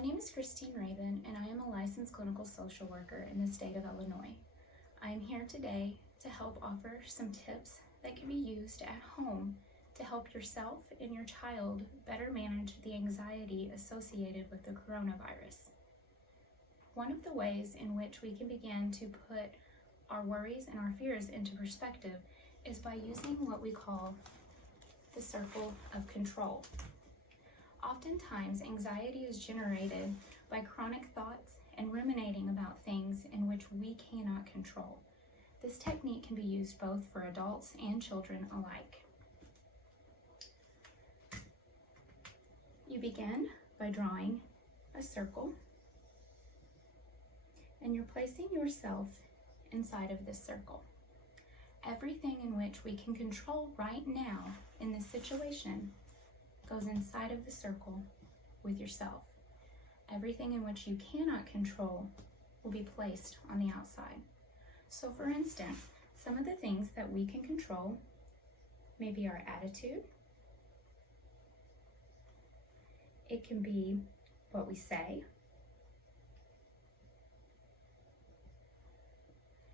My name is Christine Rabin, and I am a licensed clinical social worker in the state of Illinois. I am here today to help offer some tips that can be used at home to help yourself and your child better manage the anxiety associated with the coronavirus. One of the ways in which we can begin to put our worries and our fears into perspective is by using what we call the circle of control. Oftentimes, anxiety is generated by chronic thoughts and ruminating about things in which we cannot control. This technique can be used both for adults and children alike. You begin by drawing a circle, and you're placing yourself inside of this circle. Everything in which we can control right now in this situation goes inside of the circle with yourself. Everything in which you cannot control will be placed on the outside. So for instance, some of the things that we can control may be our attitude. It can be what we say.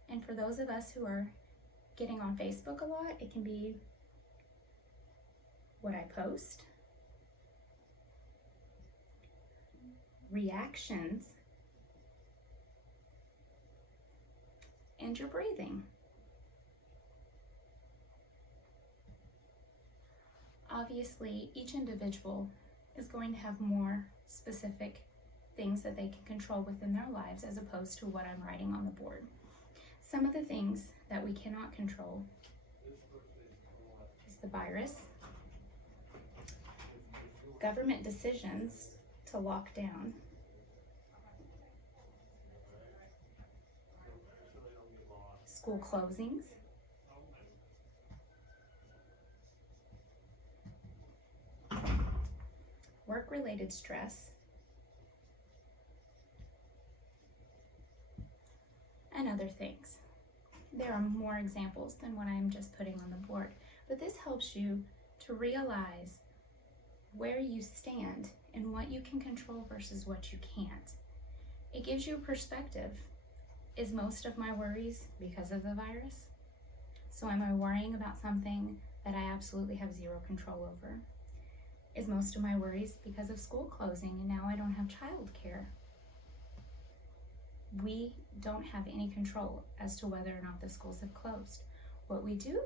And for those of us who are getting on Facebook a lot, it can be what I post, reactions, and your breathing. Obviously, each individual is going to have more specific things that they can control within their lives as opposed to what I'm writing on the board. Some of the things that we cannot control is the virus, government decisions to lock down, school closings, work-related stress, and other things. There are more examples than what I'm just putting on the board, but this helps you to realize where you stand and what you can control versus what you can't. It gives you perspective. Is most of my worries because of the virus? So am I worrying about something that I absolutely have zero control over? Is most of my worries because of school closing and now I don't have childcare? We don't have any control as to whether or not the schools have closed. What we do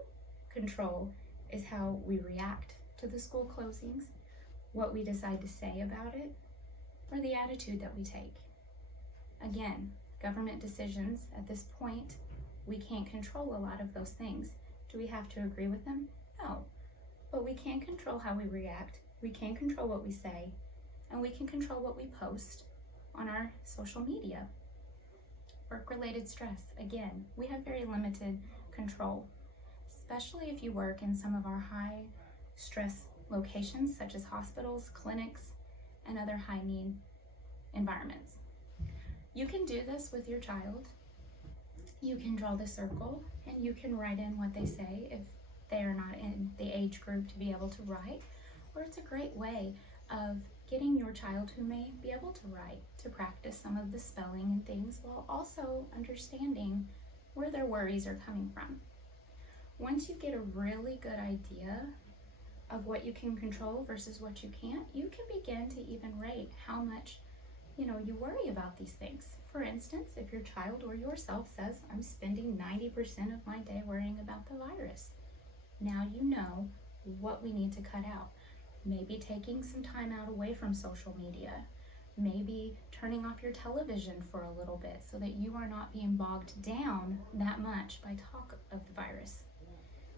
control is how we react to the school closings, what we decide to say about it, or the attitude that we take. Again, government decisions at this point, we can't control a lot of those things. Do we have to agree with them? No. But we can control how we react, we can control what we say, and we can control what we post on our social media. Work-related stress, again, we have very limited control, especially if you work in some of our high stress locations such as hospitals, clinics, and other high need environments. You can do this with your child. You can draw the circle and you can write in what they say if they are not in the age group to be able to write, or it's a great way of getting your child who may be able to write to practice some of the spelling and things while also understanding where their worries are coming from. Once you get a really good idea of what you can control versus what you can't, you can begin to even rate how much you worry about these things. For instance, if your child or yourself says, I'm spending 90% of my day worrying about the virus, now you know what we need to cut out. Maybe taking some time out away from social media, maybe turning off your television for a little bit so that you are not being bogged down that much by talk of the virus.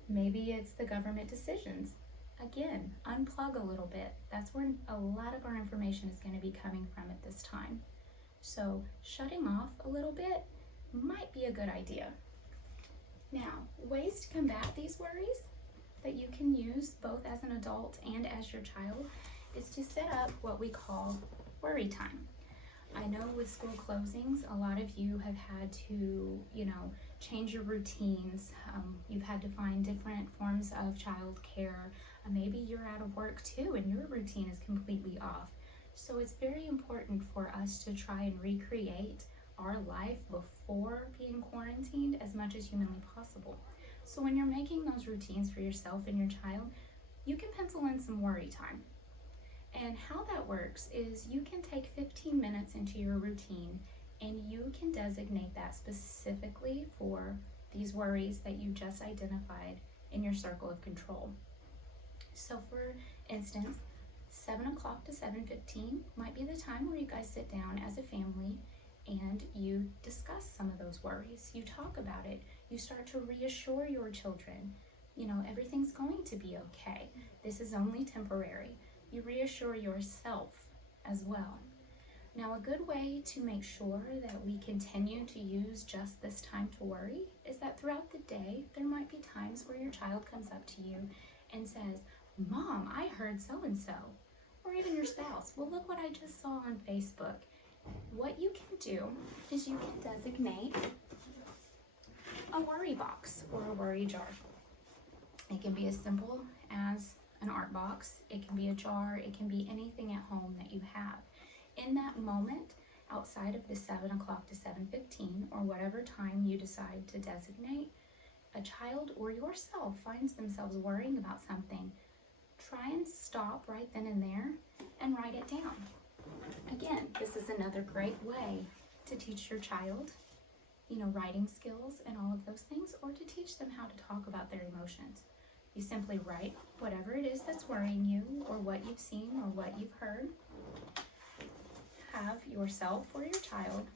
Maybe it's the government decisions. Again, unplug a little bit. That's where a lot of our information is going to be coming from at this time. So shutting off a little bit might be a good idea. Now, ways to combat these worries that you can use both as an adult and as your child is to set up what we call worry time. I know with school closings, a lot of you have had to, change your routines. You've had to find different forms of child care. Maybe you're out of work too and your routine is completely off. So it's very important for us to try and recreate our life before being quarantined as much as humanly possible. So when you're making those routines for yourself and your child, you can pencil in some worry time. And how that works is you can take 15 minutes into your routine and you can designate that specifically for these worries that you just identified in your circle of control. So for instance, 7 o'clock to 7:15 might be the time where you guys sit down as a family and you discuss some of those worries. You talk about it. You start to reassure your children, everything's going to be okay. This is only temporary. You reassure yourself as well. Now, a good way to make sure that we continue to use just this time to worry is that throughout the day, there might be times where your child comes up to you and says, "Mom, I heard so-and-so." Or even your spouse, "Well, look what I just saw on Facebook." What you can do is you can designate a worry box or a worry jar. It can be as simple as an art box. It can be a jar. It can be anything at home that you have. In that moment, outside of the 7 o'clock to 7:15 or whatever time you decide to designate, a child or yourself finds themselves worrying about something, try and stop right then and there and write it down. Again, this is another great way to teach your child, writing skills and all of those things, or to teach them how to talk about their emotions. You simply write whatever it is that's worrying you, or what you've seen or what you've heard. Have yourself or your child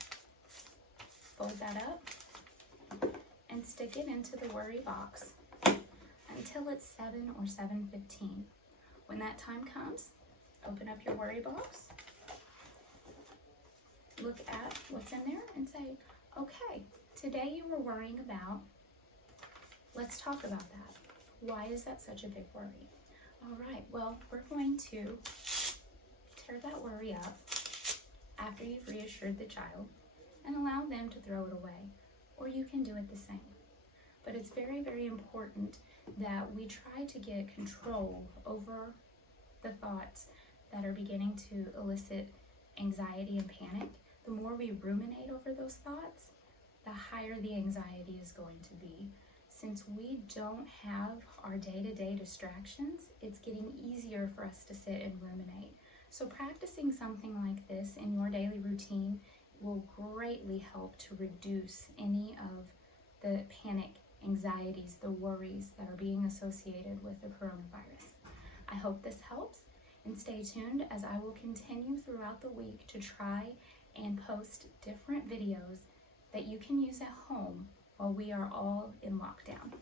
fold that up and stick it into the worry box until it's 7 or 7:15. When that time comes, open up your worry box, look at what's in there and say, "Okay, today you were worrying about, let's talk about that. Why is that such a big worry?" All right, well, we're going to tear that worry up after you've reassured the child and allow them to throw it away, or you can do it the same. But it's very, very important that we try to get control over the thoughts that are beginning to elicit anxiety and panic. The more we ruminate over those thoughts, the higher the anxiety is going to be. Since we don't have our day-to-day distractions, it's getting easier for us to sit and ruminate. So practicing something like this in your daily routine will greatly help to reduce any of the panic, anxieties, the worries that are being associated with the coronavirus. I hope this helps, and stay tuned as I will continue throughout the week to try and post different videos that you can use at home while we are all in lockdown.